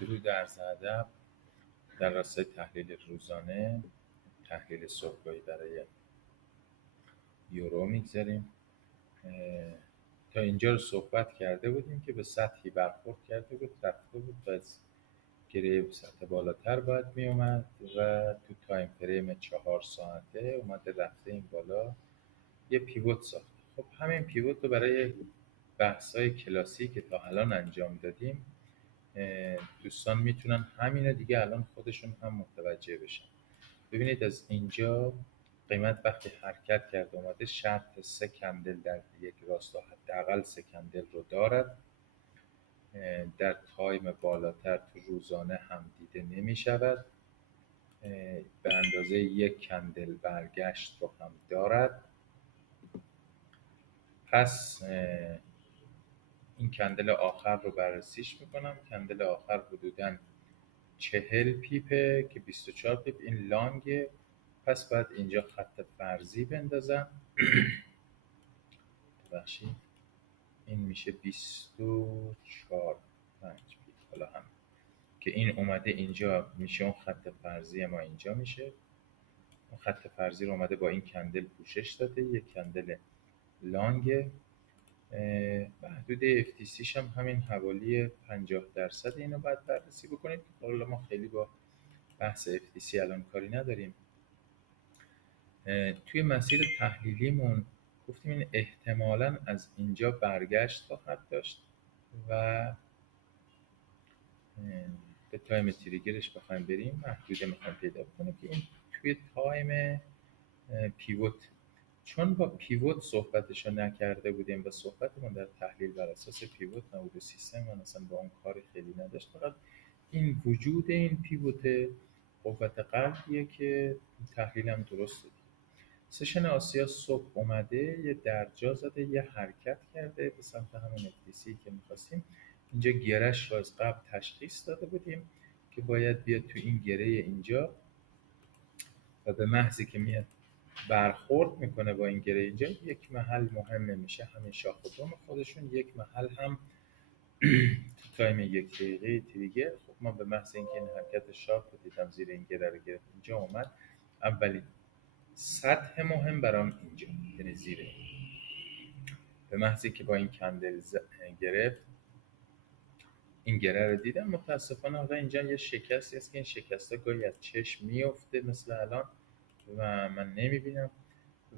درود عرض ادب. در راستای تحلیل روزانه، تحلیل صبحگاهی برای یورو میگذاریم. تا اینجا رو صحبت کرده بودیم که به سطحی برخورد کرده بود، رفته بود و از گره سطح بالاتر باید می اومد و تو تایم فریم 4 ساعته اومده رفته این بالا، یه پیوت ساخته. خب همین پیوت رو برای بحث‌های کلاسیک که تا الان انجام دادیم دوستان میتونن همینو دیگه الان خودشون هم متوجه بشن. ببینید از اینجا قیمت وقتی حرکت کرد اومده شرط 3 کندل در یک راستا حداقل 3 کندل رو دارد. در تایم بالاتر تو روزانه هم دیده نمی شود. به اندازه 1 کندل برگشت رو هم دارد. پس این کندل آخر رو بررسیش میکنم. کندل آخر حدوداً 40 پیپه که 24 پیپ این لانگه. پس باید اینجا خط فرضی بندازم. ببخشید این میشه 24 5 پیپ. حالا هم که این اومده اینجا میشه اون خط فرضی ما اینجا میشه. اون خط فرضی رو اومده با این کندل پوشش داده. یک کندل لانگه. محدود FTCش هم همین حوالی 50% اینو باید بررسی بکنید. حالا ما خیلی با بحث FTC الان کاری نداریم. توی مسیر تحلیلیمون گفتیم این احتمالاً از اینجا برگشت خواهد داشت و به تایم تریگرش بخوایم بریم محدوده میخوایم پیدا کنیم که این توی تایم پیوت، چون با پیوت صحبتشو نکرده بودیم و صحبتمون در تحلیل بر اساس پیوت نبود و سیستم من اصلا با اون کاری خیلی نداشت. فقط این وجود این پیوت قوت قلبیه که تحلیلم درست بود. سشن آسیا صبح اومده یه درجا زده، یه حرکت کرده به سمت همون FTC که می‌خواستیم. اینجا گرهش رو از قبل تشخیص داده بودیم که باید بیاد تو این گره اینجا و به محضی که میاد برخورد میکنه با این گره اینجا یک محل مهمه میشه همین شاخ و دم خودشون. یک محل هم تو تایم 1 دقیقه تریگر. خب ما به محض اینکه این حرکت شارپ رو دیدم زیر این گره رو گرفت اینجا اومد، اولین سطح مهم برام اینجا، یعنی زیر به محضی که با این کندل گرفت این گره رو دیدم. متاسفانه حالا اینجا یه شکستی هست که این شکسته گاهی از چشم میفته مثل الان و من نمیبینم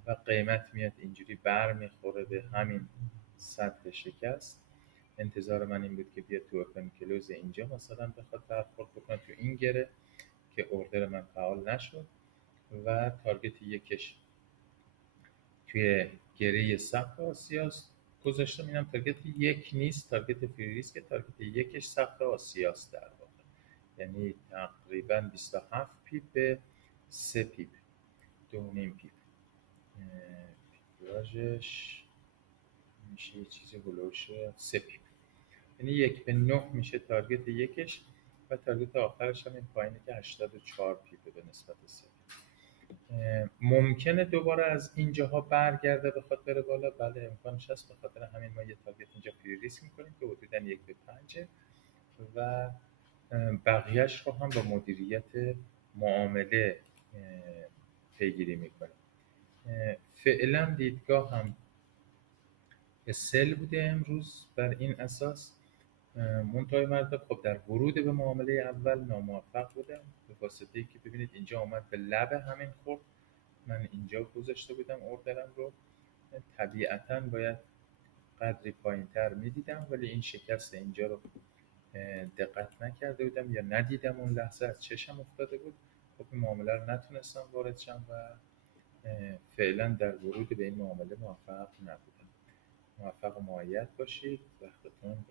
و قیمت میاد اینجوری بر میخوره به همین سطح شکست. انتظار من این بود که بیاد تو اوپن کلوز اینجا مثلا بخواد برخورد بکنه تو این گره که اوردر من فعال نشد و تارگت یکش توی گره سقف آسیاست گذاشتم. اینم تارگت یک نیست، تارگت فری ریسک، تارگت یکش سقف آسیاست در واقع، یعنی تقریبا 27 پیپ به 3 پیپ، 2.5 پیپ. پیپراژش میشه یه چیزی هلوش 3 پیپ، یعنی 1 به 9 میشه تارگت یکش و تارگت آخرش هم این پایینه که 84 پیپه به نسبت 3. ممکنه دوباره از اینجاها برگرده بخواد بره بالا. بله امکانش هست. به خاطر همین ما یه تارگت اینجا فری ریسک میکنیم که حدوداً 1 به 5 و بقیهش رو هم با مدیریت معامله پیگیری میکنیم. فعلا دیدگاه هم سل بوده امروز بر این اساس. منتهای مرتب خب در ورود به معامله اول ناموفق بودم به واسطه ای که ببینید اینجا اومد به لب همین خورد. من اینجا گذاشته بودم اوردرم رو، طبیعتاً باید قدری پایین‌تر میدیدم ولی این شکست اینجا رو دقت نکرده بودم یا ندیدم، اون لحظه از چشم افتاده بود. خب این معامله رو نتونستم وارد شم و فعلا در ورود به این معامله موفق نبودم. موفق و مؤید باشید. وقتتون